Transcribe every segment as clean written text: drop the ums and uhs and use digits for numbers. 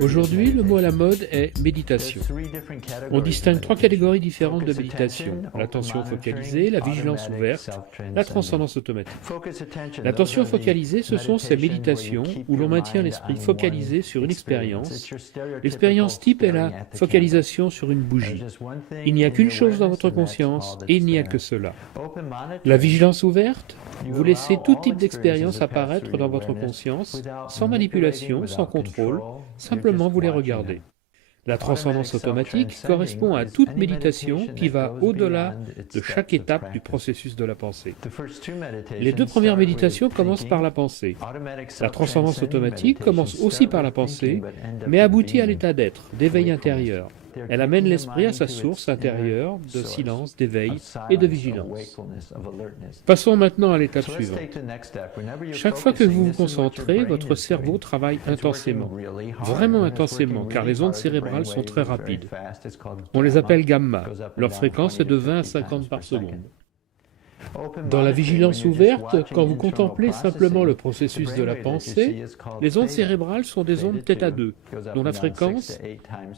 Aujourd'hui, le mot à la mode est méditation. On distingue trois catégories différentes de méditation: l'attention focalisée, la vigilance ouverte, la transcendance automatique. L'attention focalisée, ce sont ces méditations où l'on maintient l'esprit focalisé sur une expérience. L'expérience type est la focalisation sur une bougie. Il n'y a qu'une chose dans votre conscience et il n'y a que cela. La vigilance ouverte, vous laissez tout type d'expérience apparaître dans votre conscience, sans manipulation, sans contrôle, simplement vous les regardez. La transcendance automatique correspond à toute méditation qui va au-delà de chaque étape du processus de la pensée. Les deux premières méditations commencent par la pensée. La transcendance automatique commence aussi par la pensée, mais aboutit à l'état d'être, d'éveil intérieur. Elle amène l'esprit à sa source intérieure de silence, d'éveil et de vigilance. Passons maintenant à l'étape suivante. Chaque fois que vous vous concentrez, votre cerveau travaille intensément, vraiment intensément, car les ondes cérébrales sont très rapides. On les appelle gamma. Leur fréquence est de 20 à 50 par seconde. Dans la vigilance ouverte, quand vous contemplez simplement le processus de la pensée, les ondes cérébrales sont des ondes θ2, dont la fréquence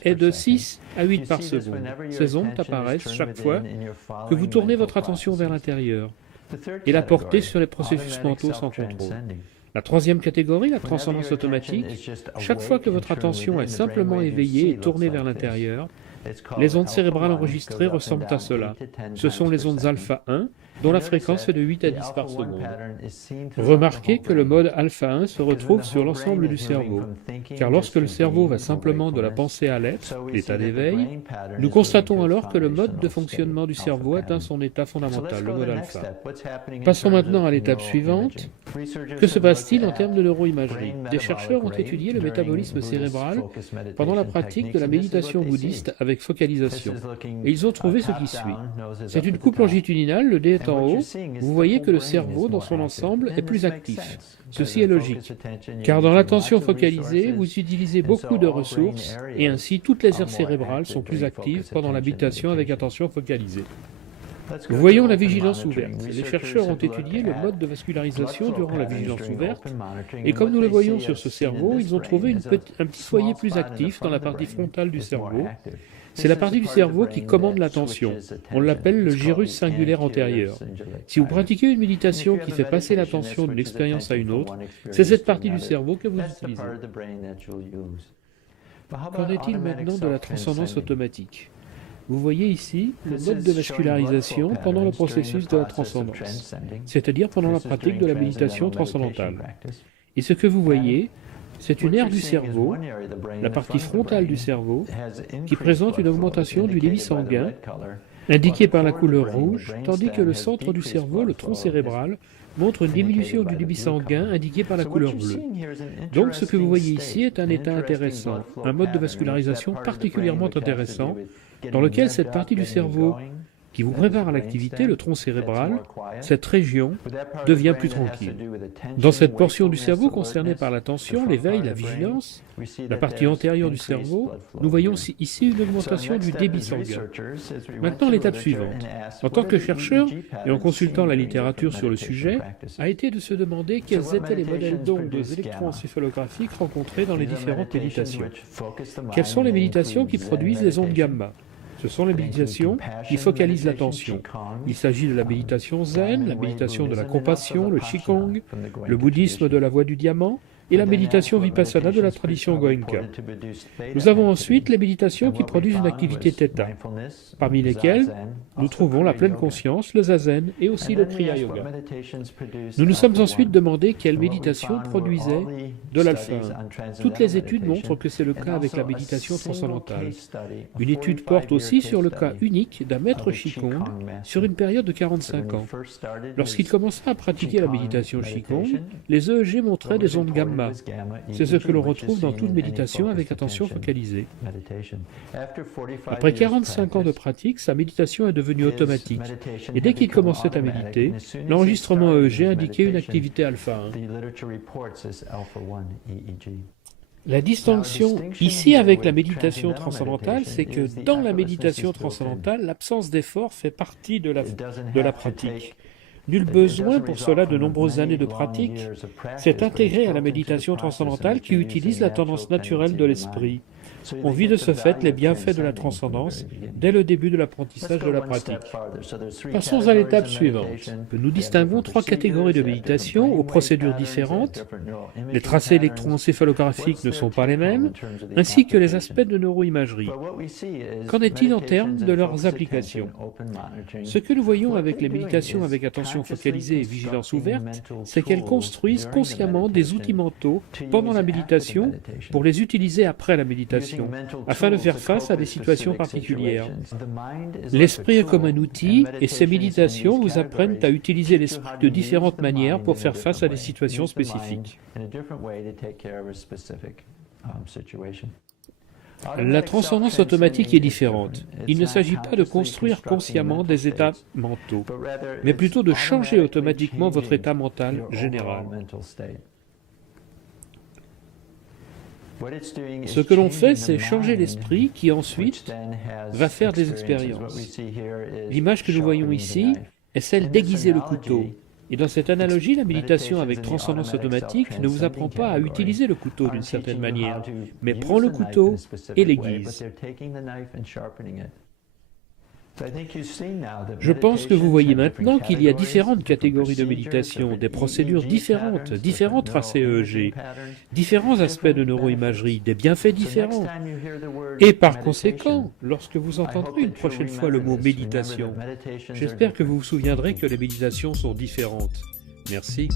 est de 6 à 8 par seconde. Ces ondes apparaissent chaque fois que vous tournez votre attention vers l'intérieur et la portez sur les processus mentaux sans contrôle. La troisième catégorie, la transcendance automatique, chaque fois que votre attention est simplement éveillée et tournée vers l'intérieur, les ondes cérébrales enregistrées ressemblent à cela. Ce sont les ondes alpha 1, dont la fréquence est de 8 à 10 par seconde. Remarquez que le mode alpha 1 se retrouve sur l'ensemble du cerveau, car lorsque le cerveau va simplement de la pensée à l'être, l'état d'éveil, nous constatons alors que le mode de fonctionnement du cerveau atteint son état fondamental, le mode alpha. Passons maintenant à l'étape suivante. Que se passe-t-il en termes de neuroimagerie? Des chercheurs ont étudié le métabolisme cérébral pendant la pratique de la méditation bouddhiste avec focalisation, et ils ont trouvé ce qui suit. C'est une coupe longitudinale, le dé est en haut, vous voyez que le cerveau dans son ensemble est plus actif. Ceci est logique, car dans l'attention focalisée, vous utilisez beaucoup de ressources, et ainsi toutes les aires cérébrales sont plus actives pendant la méditation avec attention focalisée. Voyons la vigilance ouverte. Les chercheurs ont étudié le mode de vascularisation durant la vigilance ouverte, et comme nous le voyons sur ce cerveau, ils ont trouvé un petit foyer plus actif dans la partie frontale du cerveau. C'est la partie du cerveau qui commande l'attention. On l'appelle le gyrus singulaire antérieur. Si vous pratiquez une méditation qui fait passer l'attention d'une expérience à une autre, c'est cette partie du cerveau que vous utilisez. Qu'en est-il maintenant de la transcendance automatique? Vous voyez ici le mode de vascularisation pendant le processus de la transcendance, c'est-à-dire pendant la pratique de la méditation transcendantale. Et ce que vous voyez, c'est une aire du cerveau, la partie frontale du cerveau, qui présente une augmentation du débit sanguin, indiquée par la couleur rouge, tandis que le centre du cerveau, le tronc cérébral, montre une diminution du débit sanguin indiquée par la couleur bleue. Donc ce que vous voyez ici est un état intéressant, un mode de vascularisation particulièrement intéressant, dans lequel cette partie du cerveau qui vous prépare à l'activité, le tronc cérébral, cette région devient plus tranquille. Dans cette portion du cerveau concernée par l'attention, l'éveil, la vigilance, la partie antérieure du cerveau, nous voyons ici une augmentation du débit sanguin. Maintenant, l'étape suivante. En tant que chercheur, et en consultant la littérature sur le sujet, a été de se demander quels étaient les modèles d'ondes électroencéphalographiques rencontrés dans les différentes méditations. Quelles sont les méditations qui produisent les ondes gamma? Ce sont les méditations qui focalisent l'attention. Il s'agit de la méditation zen, la méditation de la compassion, le qigong, le bouddhisme de la voie du diamant et la méditation vipassana de la tradition Goenka. Nous avons ensuite les méditations qui produisent une activité θ, parmi lesquelles nous trouvons la pleine conscience, le zazen et aussi le kriya yoga. Nous nous sommes ensuite demandé quelle méditation produisait de l'alpha 1. Toutes les études montrent que c'est le cas avec la méditation transcendantale. Une étude porte aussi sur le cas unique d'un maître qigong sur une période de 45 ans. Lorsqu'il commença à pratiquer la méditation qigong, les EEG montraient des ondes gamma. C'est ce que l'on retrouve dans toute méditation avec attention focalisée. Après 45 ans de pratique, sa méditation est devenue automatique. Et dès qu'il commençait à méditer, l'enregistrement EEG indiquait une activité alpha 1. La distinction ici avec la méditation transcendantale, c'est que dans la méditation transcendantale, l'absence d'effort fait partie de la pratique. Nul besoin pour cela de nombreuses années de pratique. C'est intégré à la méditation transcendantale qui utilise la tendance naturelle de l'esprit. On vit de ce fait les bienfaits de la transcendance dès le début de l'apprentissage de la pratique. Passons à l'étape suivante. Nous distinguons trois catégories de méditation aux procédures différentes. Les tracés électroencéphalographiques ne sont pas les mêmes, ainsi que les aspects de neuroimagerie. Qu'en est-il en termes de leurs applications? Ce que nous voyons avec les méditations avec attention focalisée et vigilance ouverte, c'est qu'elles construisent consciemment des outils mentaux pendant la méditation pour les utiliser après la méditation, afin de faire face à des situations particulières. L'esprit est comme un outil, et ces méditations vous apprennent à utiliser l'esprit de différentes manières pour faire face à des situations spécifiques. La transcendance automatique est différente. Il ne s'agit pas de construire consciemment des états mentaux, mais plutôt de changer automatiquement votre état mental général. Ce que l'on fait, c'est changer l'esprit qui ensuite va faire des expériences. L'image que nous voyons ici est celle d'aiguiser le couteau. Et dans cette analogie, la méditation avec transcendance automatique ne vous apprend pas à utiliser le couteau d'une certaine manière, mais prend le couteau et l'aiguise. Je pense que vous voyez maintenant qu'il y a différentes catégories de méditation, des procédures différentes, différents tracés EEG, différents aspects de neuroimagerie, des bienfaits différents. Et par conséquent, lorsque vous entendrez une prochaine fois le mot méditation, j'espère que vous vous souviendrez que les méditations sont différentes. Merci.